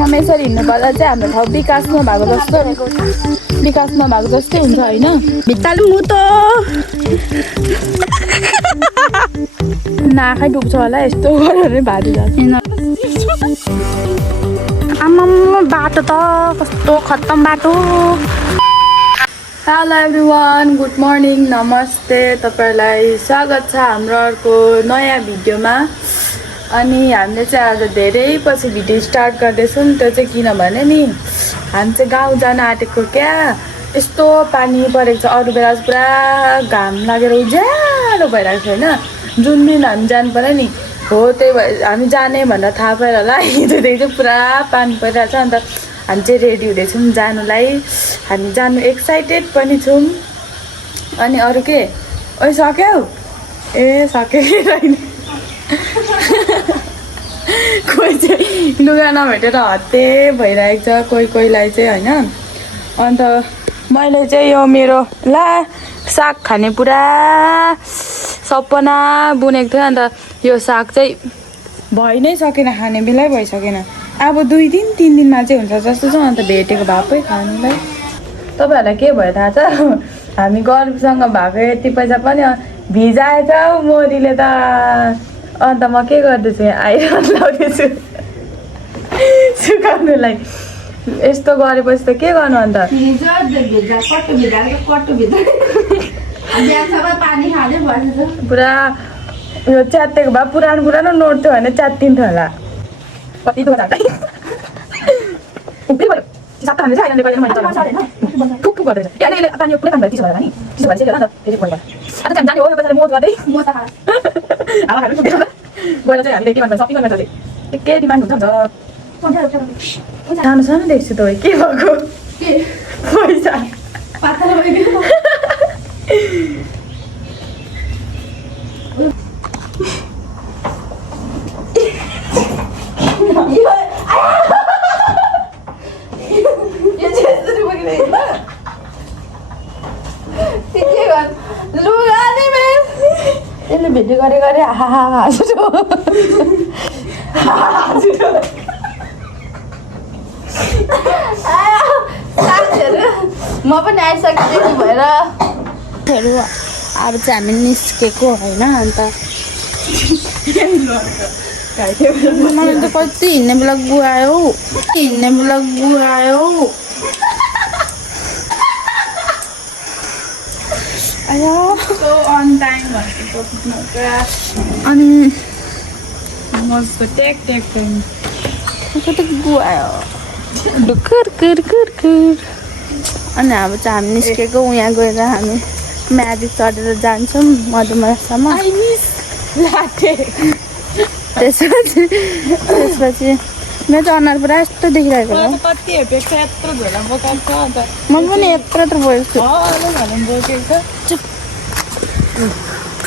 ठाउँमा यसरी हिँड्नु पर्दा चाहिँ हाम्रो ठाउँ विकास नभएको जस्तै हुन्छ होइन। भित्तालु मु त नाखै डुब्छ होला यस्तो गरेर भारी जान्छ। आम्मामा बाटो त कस्तो खत्तम बाटो। हेलो एभ्रिवान, गुड मर्निङ, नमस्ते। तपाईँहरूलाई स्वागत छ हाम्रो अर्को नयाँ भिडियोमा। अनि हामीले चाहिँ आज धेरै पछि भिडियो स्टार्ट गर्दैछौँ। त्यो चाहिँ किनभने नि हामी चाहिँ गाउँ जान आँटेको क्या। यस्तो पानी परेको छ, अरू बेला पुरा घाम लागेर उज्यालो भइरहेको छ होइन। जुन दिन हामी जानु पर्यो नि हो त्यही भएर हामी जाने भनेर थाहा पाएर होला हिजोदेखि चाहिँ पुरा पानी परिरहेको छ। अन्त हामी चाहिँ रेडी हुँदैछौँ जानुलाई। हामी जानु एक्साइटेड पनि छौँ। अनि अरू के ओइ सक्यौ ए सक्यो होइन। कोही चाहिँ लुगा नभेटेर हत्ते भइरहेको छ कोहीलाई चाहिँ होइन। अन्त मैले चाहिँ यो मेरो साग खाने पुरा सपना बुनेको थियो। अन्त यो साग चाहिँ भइ नै सकेन, खाने बेलै भइसकेन। अब 2 दिन 3 दिनमा चाहिँ हुन्छ जस्तो छ। अन्त भेटेको भएकै खानुलाई। तपाईँहरूलाई के भयो थाहा छ? हामी गर्वसँग भएको यति पैसा पनि भिजाएछ मोदीले त। अन्त म के गर्दैछु यहाँ आइरन लाउँदैछु सुकाउनुलाई। यस्तो गरेपछि त के गर्नु अन्त। पुरा यो च्यातेको भए पुरानो नोट थियो भने च्यातिन्थ्यो होला। कति दुःख लाग्छ के डिमान्ड हुन्छ सानो सानो देख्छु तपाईँ के भएको पैसा यसले भिडियो गरे म पनि आइसकेको भएर अब चाहिँ हामी निस्केको होइन। अन्त मलाई त कति हिँड्ने बेला गुआयो अनि मस्तो ट्याक कति गुआयो ढुकुर अनि अब चाहिँ हामी निस्केको। यहाँ गएर हामी म्याजिक चढेर जान्छौँ मधुमरासम्म। त्यसपछि मेरो चाहिँ अनुहार पुरा यस्तो देखिरहेको म पनि यत्रो बोकेको छु।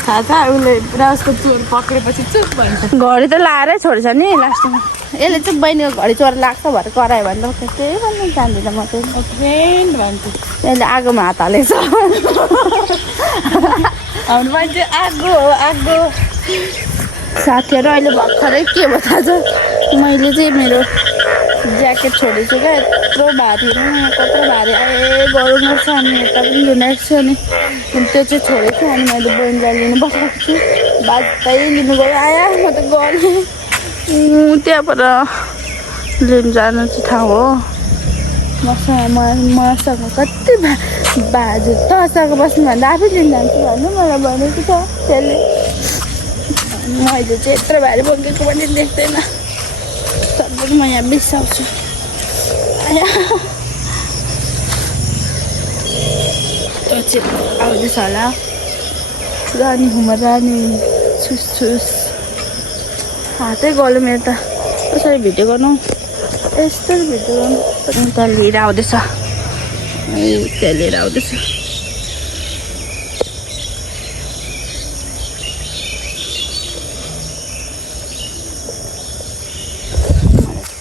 थाहा छ उसले पुरा उसको चोर पक्रेपछि चुप भन्छ। घडी त लाएरै छोड्छ नि लास्टमा। यसले चाहिँ बहिनीको घडी चोर लाग्छ भएर करायो भने त त्यही भन्नु जान्दिनँ म चाहिँ फ्रेन्ड भन्छु। यसले आगोमा हात हालेको छ। हाम्रो मान्छे आगो साथीहरू अहिले भर्खरै के भयो थाहा छ? मैले चाहिँ मेरो ज्याकेट छोडेछु क्या। यत्रो भारी कत्रो भारी गरौँ छ। अनि यता पनि लिनेको छु अनि त्यो चाहिँ छोडेको छु। अनि मैले बहिनीलाई लिनु पठाएको छु। बाजै लिनु गयो आया म त गरेँ त्यहाँबाट लिनु जानु चाहिँ ठाउँ हो। मसँग कति बाजु तसँग बस्नुभन्दा आफै लिनु जान्छु भन्नु मलाई भनेको छ त्यसले। मैले चाहिँ यत्रो भारी बोकेको पनि देख्दैन। तर म यहाँ बिसाउँछु। त्यो चाहिँ आउँदैछ होला रानी हुमा रानी छुस हातै गल्यो मेरो त। कसरी भिडियो गर्नु यस्तो भिडियो गर्नु। त्यहाँ लिएर आउँदैछ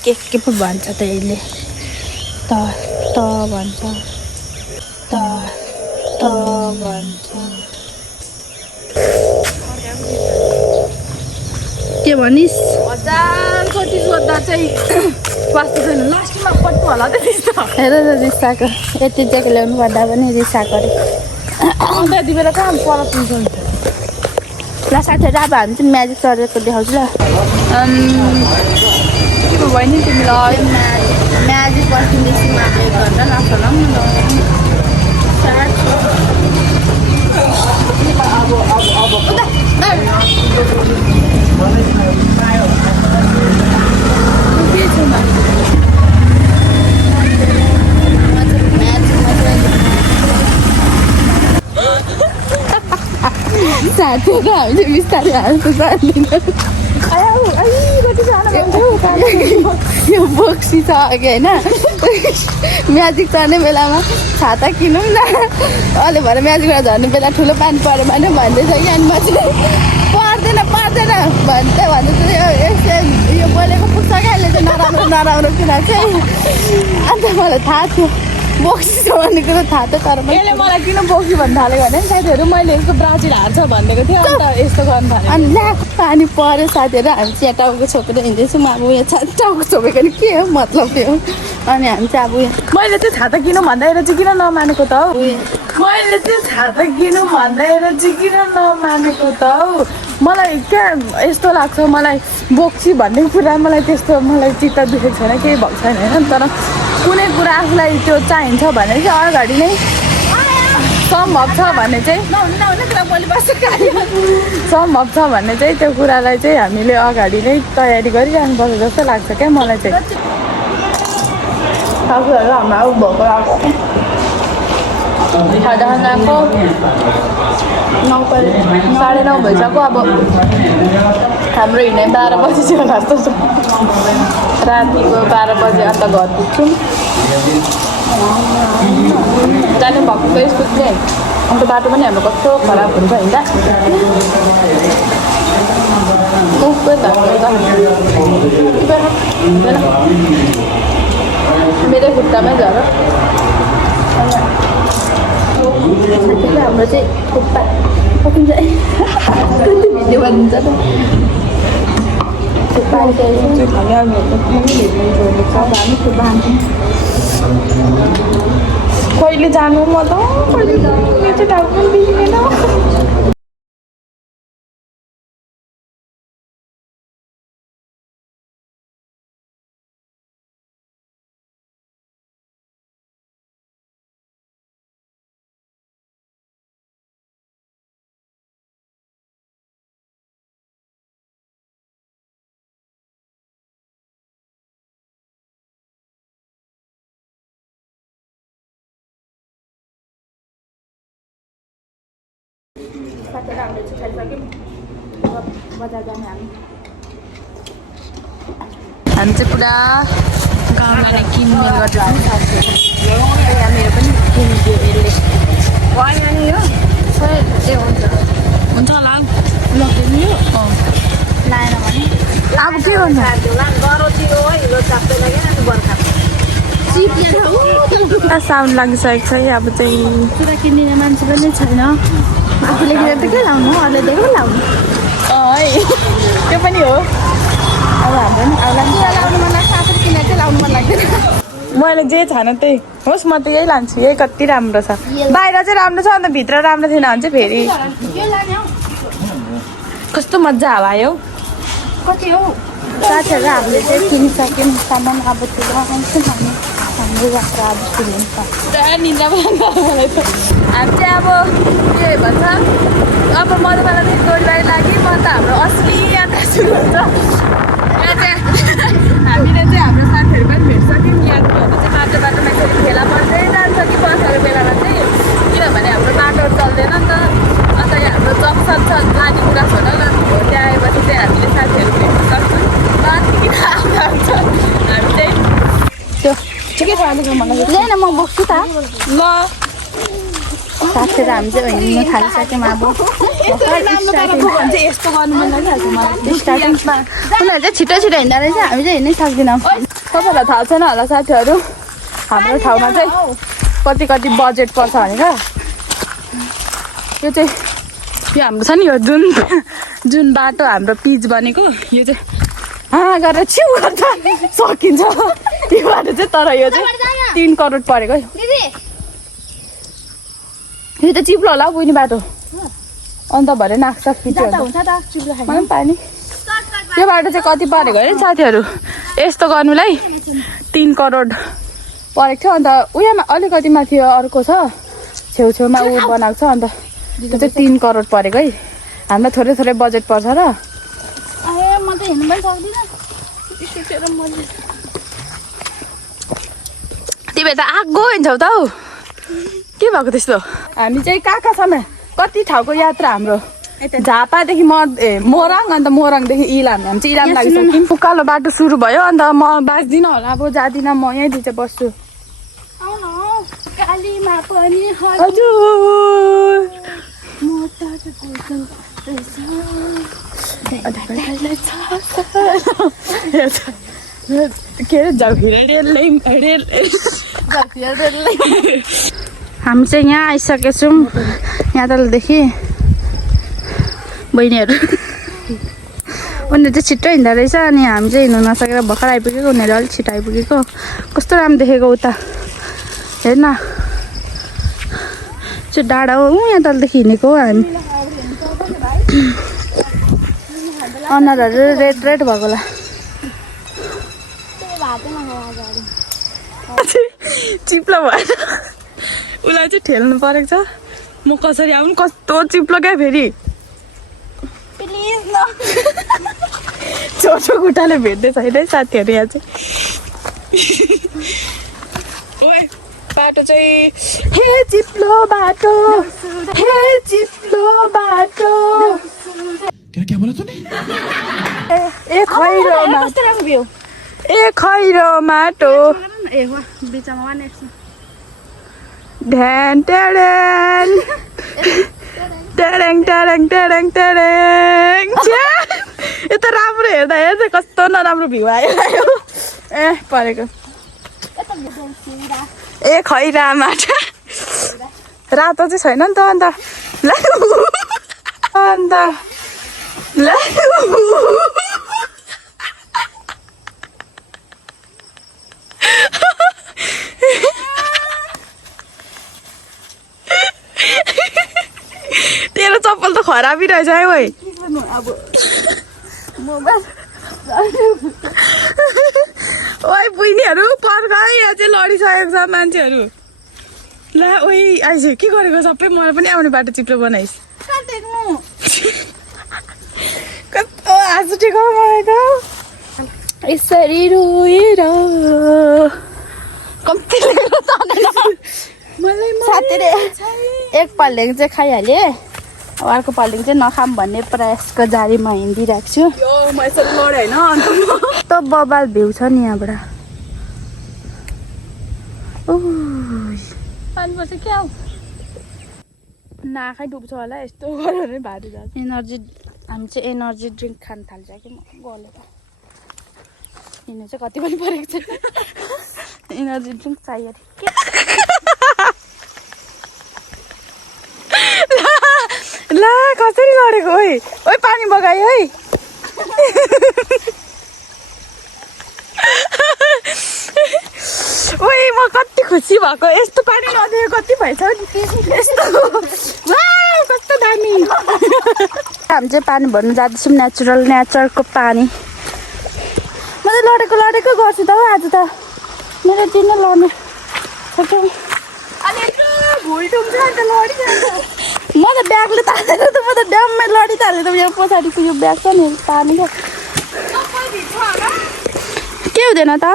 के पो भन्छ त यसले त भन्छ के भनिस्? 1000 कति सोद्धा चाहिँ वास्तु छैन लास्टमा पट्टु होला त त्यस्तो हेर त रिसाएको यति चाहिँ ल्याउनु पर्दा पनि रिसाएको अरे त्यति बेला कहाँ पर पुग्छ ल साथीहरू अब हामी चाहिँ म्याजिक चढेको देखाउँछु ल के भयो बहिनी तिमीलाई म्याजिक पर्खिँदैछु मात्रै गर्दा नचला साथीहरू हामी चाहिँ बिस्तारै हाल्छु जान्दिनँ यो बोक्सी छ अघि होइन म्याजिक चढ्ने बेलामा छाता किनौँ न अहिले भएर म्याजिकबाट झर्ने बेला ठुलो पानी पऱ्यो भने भन्दैछ कि अनि म चाहिँ पर्दैन भन्दै यस्तै यो बोलेको पुग्छ क्या अहिले चाहिँ नराम्रो कुरा चाहिँ अन्त मलाई थाहा थियो बोक्सी छ भन्ने कुरो थाहा थियो तर यसले मलाई किन बोक्सी भन्नु थालेको भने साथीहरू मैले यस्तो ब्राजिल हार्छ भनिदिएको थियो अन्त यस्तो गर्नु थालेँ अनि ला पानी पऱ्यो साथीहरू हामी चाहिँ यहाँ टाउको छोपेर हिँड्दैछौँ अब यहाँ टाउको छोपेको नि के हो मतलब त्यो अनि हामी चाहिँ अब मैले चाहिँ छाता किनौँ भन्दाखेरि चाहिँ किन नमानेको त हौ मैले चाहिँ छाता किनौँ भन्दाखेरि चाहिँ किन नमानेको त हौ मलाई क्या यस्तो लाग्छ मलाई बोक्सी भन्ने कुरा मलाई त्यस्तो मलाई चित्त दुखेको छैन केही भएको छैन होइन तर कुनै कुरा आफूलाई त्यो चाहिन्छ भने चाहिँ अगाडि नै सम्भव छ भने चाहिँ सम्भव छ भने चाहिँ त्यो कुरालाई चाहिँ हामीले अगाडि नै तयारी गरिरहनुपर्छ जस्तो लाग्छ क्या मलाई चाहिँ साथीहरू हाम्रो अब भएको आएको खाजा खानाको 9:30 भइसक्यो अब हाम्रो हिँडाइ 12 बजी चाहिँ होला जस्तो छ रातिको 12 बजे अन्त घर पुग्छौँ जाने भएको चाहिँ यस्तो चाहिँ अन्त बाटो पनि हाम्रो कस्तो खराब हुन्छ हिँड्दा मेरै खुट्टामै झर हाम्रो चाहिँ खुट्टा सकिन्छ कति भिडियो भनिन्छ त कहिले जानु म त कहिले जानु यो चाहिँ टाउको पनि बिग्रेन साथीहरू हामीले चाहिँ खाइसक्यौँ बजार जाने हामी चाहिँ पुरा गाउँमा नै किनमेल गर्छौँ साथीहरू यहाँ मेरो पनि किनिदियो यसले हुन्छ होला लग्दैन यो लाएन भने अब के गर्नु साउन्ड लागिसकेको छ अब चाहिँ पुरा किनिने मान्छे पनि छैन आफूले किनेर त के लाउनु अरूले धेरै लाउनु है त्यो पनि हो अब हाम्रो नि लाउनु मन लाग्छ आफूले किनेर चाहिँ लाउनु मन लाग्दैन मैले जे छैन त्यही होस् म त यही लान्छु यही कति राम्रो छ बाहिर चाहिँ राम्रो छ अन्त भित्र राम्रो थिएन भने चाहिँ फेरि कस्तो मजा हावा आयो कति हो साथीहरू हामीले चाहिँ किनिसक्यौँ सामान अब त्यो लगाउँछौँ हाम्रो यात्रा अब सुरु हुन्छ निन्द्रा मलाई त हामी चाहिँ अब के भन्छ अब मधुबालादेखि तोरीबारी लागि म त हाम्रो असली यात्रा सुरु हुन्छ यहाँ चाहिँ हामीले चाहिँ हाम्रो साथीहरू पनि भेट्छौँ यात्रुहरू चाहिँ बाटोमा यसरी फेला पर्दै जान्छ कि बसेर बेलामा चाहिँ किनभने हाम्रो बाटो चल्दैन नि त अन्त यहाँ हाम्रो जङ्सन छ लाने कुरा छोड न त्यहाँ आएपछि चाहिँ हामीले साथीहरू भेट्न सक्छौँ किन आउँछ हामी चाहिँ त्यो ठिकै छ मलाई ल्याएन म बोक्छु त ल साथीहरू हामी चाहिँ हिँड्नु थालिसक्यौँ अब यस्तो गर्नु मन लागिहाल्छ मलाई स्टार्टिङमा उनीहरू चाहिँ छिटो हिँड्दा रहेछ हामी चाहिँ हिँड्नै सक्दैनौँ तपाईँलाई थाहा छैन होला साथीहरू हाम्रो ठाउँमा चाहिँ कति बजेट पर्छ भनेर यो चाहिँ यो हाम्रो छ नि यो जुन बाटो हाम्रो पिच बनेको यो चाहिँ गरेर छिउ गर्छ सकिन्छ यो बाटो चाहिँ तर यो चाहिँ 3 करोड परेको है यो त चिप्लो होला हौ बहिनी बाटो अन्त भरे नाक्छ फिट्यो मलाई पनि पानी यो बाटो चाहिँ कति परेको होइन साथीहरू यस्तो गर्नुलाई 3 करोड परेको थियो अन्त उयोमा अलिकति माथि अर्को छ छेउछेउमा ऊ बनाएको छ अन्त त्यो चाहिँ 3 करोड परेको है हामीलाई थोरै थोरै बजेट पर्छ र म त हेर्नु पनि सक्दिनँ तिमी त आगो हिँड्छौ त हौ के भएको त्यस्तो हामी चाहिँ कहाँ कहाँसम्म कति ठाउँको यात्रा हाम्रो झापादेखि मोरङ अन्त मोरङदेखि इलाम हामी चाहिँ इलाम लागिसक्यौँ उकालो बाटो सुरु भयो अन्त म बाँच्दिनँ होला अब जाँदिनँ म यहीँ चाहिँ बस्छु कालीमा पनि हजुर के अरे हामी चाहिँ यहाँ आइसकेछौँ यहाँ तलदेखि बहिनीहरू उनीहरू चाहिँ छिट्टो हिँड्दो रहेछ अनि हामी चाहिँ हिँड्नु नसकेर भर्खर आइपुगेको उनीहरू अलिक छिटो आइपुगेको कस्तो राम्रो देखेको उता हेर्न चाहिँ डाँडा हो यहाँ तलदेखि हिँडेको हो हामी अनुहारहरू रेड रेड भएको होला चिप्लो भएर उसलाई चाहिँ ठेल्नु परेको छ म कसरी आउनु कस्तो चिप्लो क्या फेरि छोटो खुट्टाले भेट्दै छैन है साथीहरू यहाँ चाहिँ बाटो चाहिँ हे चिप्लो बाटो हे चिप्लो बाटो क्या बोला तूने? ए खैरो माटो ए खैरो माटो ए हो बिचमा वान एक्सन ध्यान टेडेन टेडेङ टेडेङ टेडेङ टेडेङ यो त राम्रो हेर्दा हेर्दै कस्तो नराम्रो भ्यू आयो ए परेको ए खैरा माटो रातो चाहिँ छैन नि त अन्त अन्त तेरो चप्पल त खराबी रहेछ है ओइ ओइ बहिनीहरू फर्काइ यहाँ चाहिँ लडिसकेको छ मान्छेहरू ला ओइ आइज के गरेको सबै मलाई पनि आउने बाटो चिप्लो बनाइस् कस्तो हाँस उठेको मलाई त यसरी रोएर कम्ती साथीले एक पल्लेङ चाहिँ खाइहालेँ अब अर्को पल्लेङ चाहिँ नखाम भन्ने प्रयासको जारीमा हिँडिरहेको छु कस्तो बबाल भ्यू छ नि यहाँबाट पानी पर्छ क्या हो नाकै डुब्छ होला यस्तो गऱ्यो भने भारी जान्छ एनर्जी हामी चाहिँ एनर्जी ड्रिङ्क खान थाल्छ कि गलेर हिँड्नु चाहिँ कति पनि परेको छैन एनर्जी ड्रिङ्क चाहियो ला कसरी गरेको ओइ ओइ पानी बगायो है ओइ म कति खुसी भएको यस्तो पानी नदिएको कति भएछ यस्तो कस्तो दामी हामी चाहिँ पानी भर्नु जाँदैछौँ नेचरको पानी म त लडेको गर्छु त हौ आज त मेरो दिन लड्ने अनि भुल टुङ्छ अन्त लडिजान्छ म त ब्यागले तानेर त म त ड्याममै लडिहालेँ त यो पछाडिको यो ब्याग छ नि पानीको के हुँदैन त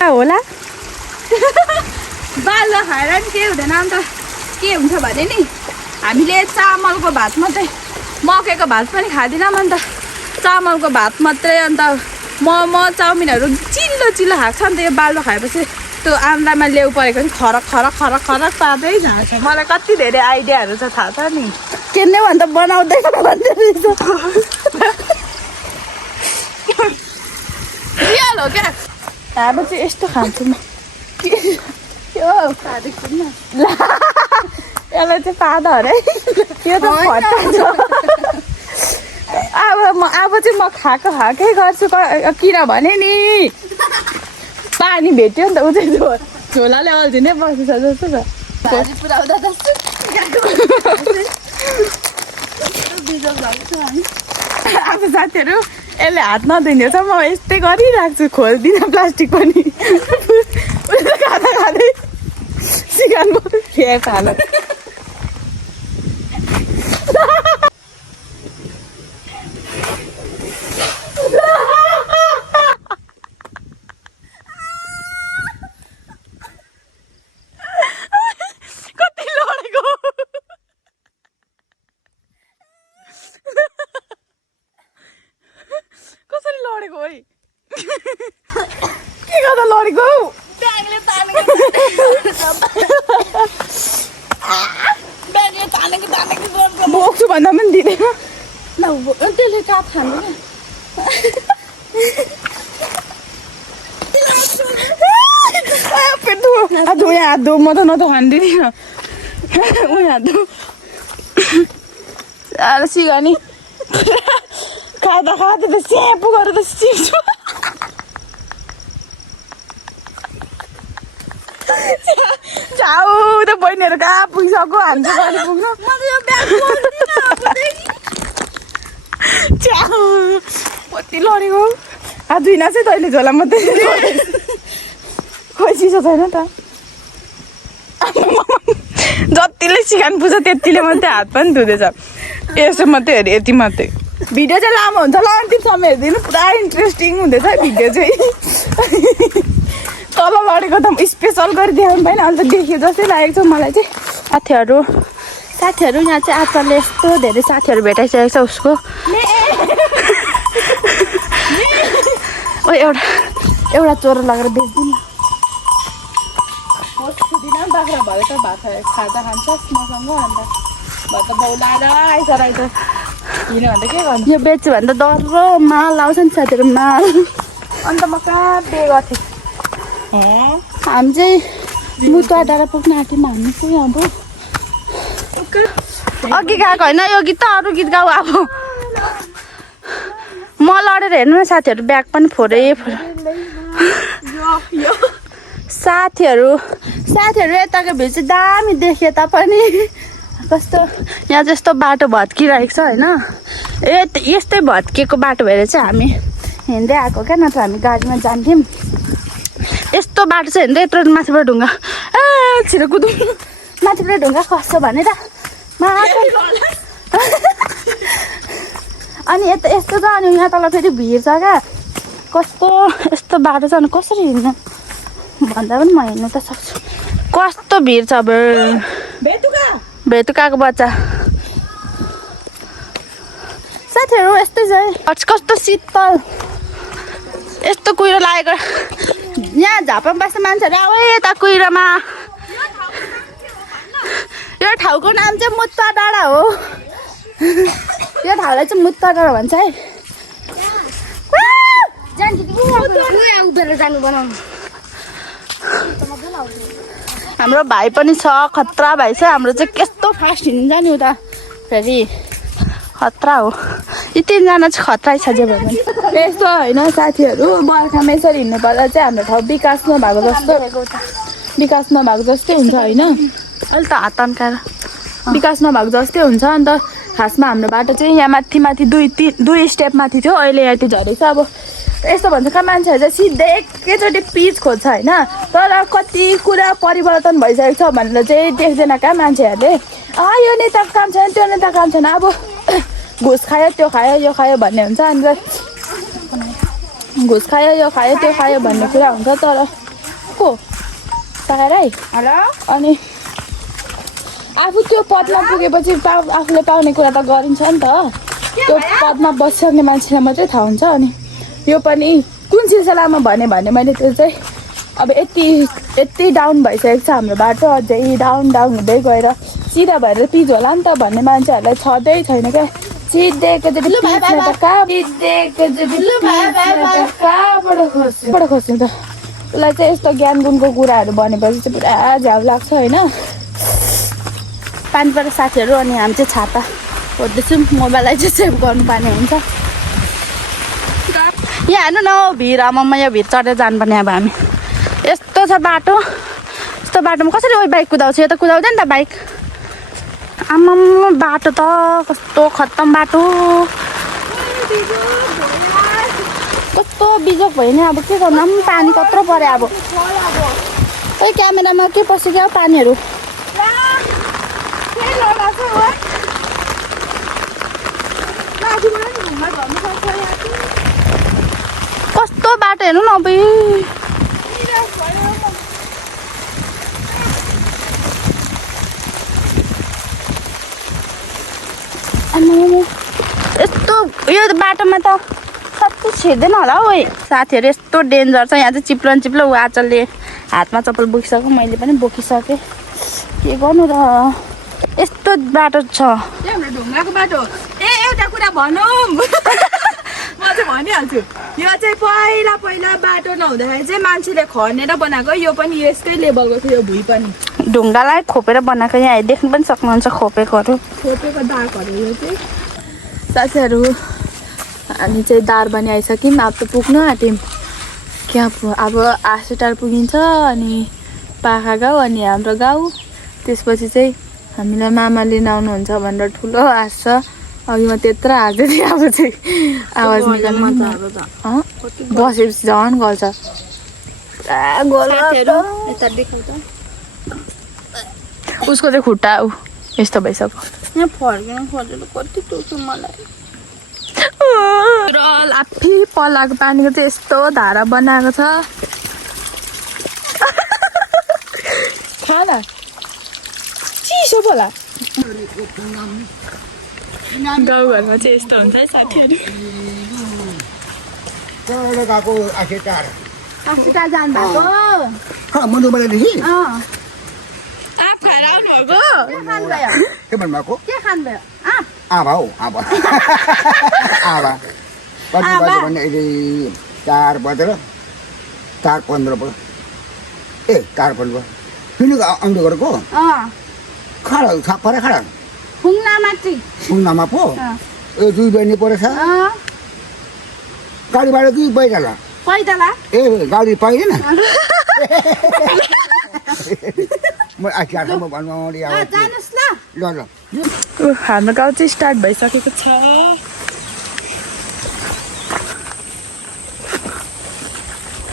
होला बाल खाएर नि केही हुँदैन अन्त के हुन्छ भने नि हामीले चामलको भात मात्रै मकैको भात पनि खाँदैनौँ अन्त चामलको भात मात्रै अन्त मोमो चाउमिनहरू चिल्लो खाएको छ अन्त यो बाल्दो खाएपछि त्यो आन्द्रामा लेउ परेको नि खरक पार्दै जान्छ मलाई कति धेरै आइडियाहरू छ थाहा छ नि के नै भन्दा बनाउँदै भन्दै रहेछ रियल हो क्या अब चाहिँ यस्तो खान्छु म यसलाई चाहिँ पादा अरे यो त फट्टा छ अब म अब चाहिँ म खाएकै गर्छु किनभने नि पानी भेट्यो नि त ऊ चाहिँ झोलाले अल्झिनै बसेछ जस्तो छ पुऱ्याउँदा अब साथीहरू यसले हात नधुनेछ म यस्तै गरिरहेको छु खोल्दिनँ प्लास्टिक पनि खाँदा खाँदै सिकाउनु फ्याप हाल कति लडेको कसरी लडेको है के गर्दा लडेको ब्यागले तानेको बोक्छु भन्दा पनि दिँदैन न त्यसले काप खानु हात धो म त नत खान्दिनँ उयो हात धो सिगानी खाँदा खाँदा त स्यापो गरेर त सिक्छु जाऊ त बहिनीहरू कहाँ पुगिसक्यो हामी चाहिँ कहिले पुग्नु च्याउ कति लडेको हात धुइना चाहिँ तैँले झोला मात्रै खोइ चिसो छैन त जतिले सिकान पुग्छ त्यतिले मात्रै हात पनि धुँदैछ यसो मात्रै हेऱ्यो यति मात्रै भिडियो चाहिँ लामो हुन्छ ल अन्तिमसम्म हेरिदिनु पुरा इन्ट्रेस्टिङ हुँदैछ भिडियो चाहिँ तल लडेको त स्पेसल गरी देखाउनु भएन अन्त देखियो जस्तै लागेको छ मलाई चाहिँ साथीहरू यहाँ चाहिँ आजकल यस्तो धेरै साथीहरू भेटाइसकेको छ उसको ओ एउटा चोरो लगेर बेच्दिनँ बाख्रा भयो त भात खाजा खान्छस् मसँग अन्त भयो त बौलाएर आइस किन भन्दा के गर्नु यो बेच्यो भने त डर माल आउँछ नि साथीहरू माल अन्त म कहाँ पे गर्थेँ हामी चाहिँ मुतुवा डाँडा पुग्न आँट्यौँ हामी चाहिँ अब अघि गएको होइन यो गीत त अरू गीत गाऊ अब म लडेर हेर्नु न साथीहरू ब्याग पनि फोरै साथीहरू यताको भिड चाहिँ दामी देखियो तापनि कस्तो यहाँ जस्तो बाटो भत्किरहेको छ होइन यस्तै भत्किएको बाटो भएर चाहिँ हामी हिँड्दै आएको क्या नत्र हामी गाडीमा जान्थ्यौँ यस्तो बाटो चाहिँ हिँड्दै यत्रो माथिबाट ढुङ्गा छिटो कुदौँ माथिबाट ढुङ्गा खस्छ भनेर अनि यस्तो छ अनि यहाँ तल फेरि भिड छ क्या कस्तो यस्तो बाटो छ अनि कसरी हिँड्नु भन्दा पनि म हिँड्नु त सक्छु कस्तो भिड छ अब भेटुकाको बच्चा साथीहरू यस्तै छ है कस्तो शीतल यस्तो कुहिरो लागेको यहाँ झापामा बस्ने मान्छेहरू आऊ है यता कुहिरोमा यो ठाउँको नाम चाहिँ मुतुवा डाँडा हो यो ठाउँलाई चाहिँ मुतुवा डाँडा भन्छ है हाम्रो भाइ पनि छ खतरा भाइ छ हाम्रो चाहिँ कस्तो फास्ट हिँड्छ नि उता फेरि खतरा हो यी तिनजना चाहिँ खतरा छ जे भयो भने यस्तो होइन साथीहरू बर्खामा यसरी हिँड्नु पर्दा चाहिँ हाम्रो ठाउँ विकास नभएको जस्तै हुन्छ होइन अहिले त हात तन्काएर विकास नभएको जस्तै हुन्छ अन्त खासमा हाम्रो बाटो चाहिँ यहाँ माथि दुई स्टेप माथि थियो अहिले यहाँ त्यो झरेको छ अब यस्तो भन्छ कहाँ मान्छेहरू चाहिँ सिधै एकैचोटि पिच खोज्छ होइन तर कति कुरा परिवर्तन भइसकेको छ भनेर चाहिँ देख्दैन कहाँ मान्छेहरूले यो नेताको काम छैन त्यो नेताको काम छैन अब घुस खायो त्यो खायो यो खायो भन्ने हुन्छ अन्त घुस खायो यो खायो त्यो खायो भन्ने कुरा हुन्छ तर को तारै अनि आफू त्यो पदमा पुगेपछि आफूले पाउने कुरा त गरिन्छ नि त त्यो पदमा बसिसक्ने मान्छेलाई मात्रै थाहा हुन्छ अनि यो पनि कुन सिलसिलामा भने मैले त्यो चाहिँ अब यति डाउन भइसकेको छ हाम्रो बाटो अझै डाउन हुँदै गएर सिधा भएर पिच होला नि त भन्ने मान्छेहरूलाई छँदै छैन क्या कहाँबाट खोज्नु त उसलाई चाहिँ यस्तो ज्ञान गुणको कुराहरू भनेपछि चाहिँ पुरा झ्याउ लाग्छ होइन पानीबाट साथीहरू अनि हामी चाहिँ छाता खोज्दैछौँ मोबाइललाई चाहिँ सेभ गर्नुपर्ने हुन्छ यहाँ हेर्नु न भिड आमामा यो भिड चढेर जानुपर्ने अब हामी यस्तो छ बाटो यस्तो बाटोमा कसरी ओइ बाइक कुदाउँछ यो त कुदाउँदैन त बाइक आमामा बाटो त कस्तो खत्तम बाटो कस्तो बिजोक भयो नि अब के गर्नु पनि पानी कत्रो पऱ्यो अब ओइ क्यामेरामा के पसिक्यो पानीहरू कस्तो बाटो हेर्नु न अब यस्तो यो बाटोमा त कति छिर्दैन होला हौ साथीहरू यस्तो डेन्जर छ यहाँ चाहिँ चिप्लो न चिप्लो आचलले हातमा चप्पल बोकिसक्यो मैले पनि बोकिसकेँ के गर्नु र यस्तो बाटो छ हाम्रो ढुङ्गाको बाटो एउटा कुरा भनौँ म चाहिँ भनिहाल्छु यो चाहिँ पहिला बाटो नहुँदाखेरि चाहिँ मान्छेले खनेर बनाएको यो पनि यसकै लेभलको थियो यो भुइँ पनि ढुङ्गालाई खोपेर बनाएको यहाँ देख्नु पनि सक्नुहुन्छ खोपेकोहरू दागहरू यो चाहिँ साथीहरू हामी चाहिँ दारबानी आइसक्यौँ अब त पुग्नु आँट्यौँ क्या अब आसुटार पुगिन्छ अनि पाखा गाउँ अनि हाम्रो गाउँ त्यसपछि चाहिँ हामीलाई मामा लिन आउनुहुन्छ भनेर ठुलो आश छ अघि म त्यत्रो हाँस्दै थिएँ अब चाहिँ आवाज निकाल्नु बसेपछि झन् गल्छ उसको चाहिँ खुट्टा यस्तो भइसक्यो यहाँ फर्किनु खोजेर कति टोक्यो मलाई लाफी पलाएको पानीको चाहिँ यस्तो धारा बनाएको छ खाना चिसो होला गाउँघरमा चाहिँ यस्तो हुन्छ है साथीहरू जानु भएको आँप खाएर आउनुभएको के भन्नुभएको के खानुभयो आभा हौ आभा आभा कति बज्यो भने अहिले 4 बजेर 4:15 भयो ए 4:15 किन आउँदै गरेको खडा छप्परै खडा खुङ्नामा पो ए 2 बजे परेछ गाडीबाट कि पैदल ए गाडी पाइँदैन म आखिरसम्म भन्नु ल हाम्रो गाउँ चाहिँ स्टार्ट भइसकेको छ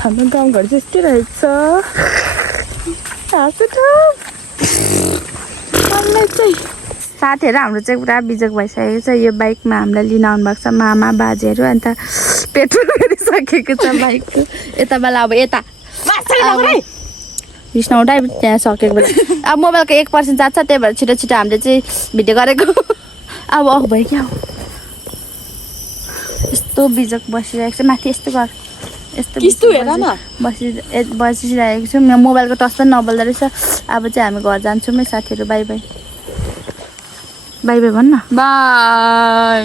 हाम्रो गाउँघर चाहिँ यस्तै रहेछ साथीहरू हाम्रो चाहिँ पुरा बिजोक भइसकेको छ यो बाइकमा हामीलाई लिन आउनुभएको छ मामा बाजेहरू अन्त पेट्रोल गरिसकेको छ बाइकको यता बेला अब यता बिस्नाउँदै त्यहाँ सकेको बेला अब मोबाइलको 1% जान्छ त्यही भएर छिटो छिटो हामीले चाहिँ भिडियो गरेको अब भयो क्या यस्तो बिजोक बसिरहेको छ माथि यस्तो घर यस्तो बसिरहेको छु मोबाइलको टच पनि नबल्दो रहेछ अब चाहिँ हामी घर जान्छौँ है साथीहरू बाई बाई बाई बाई भन्न बाई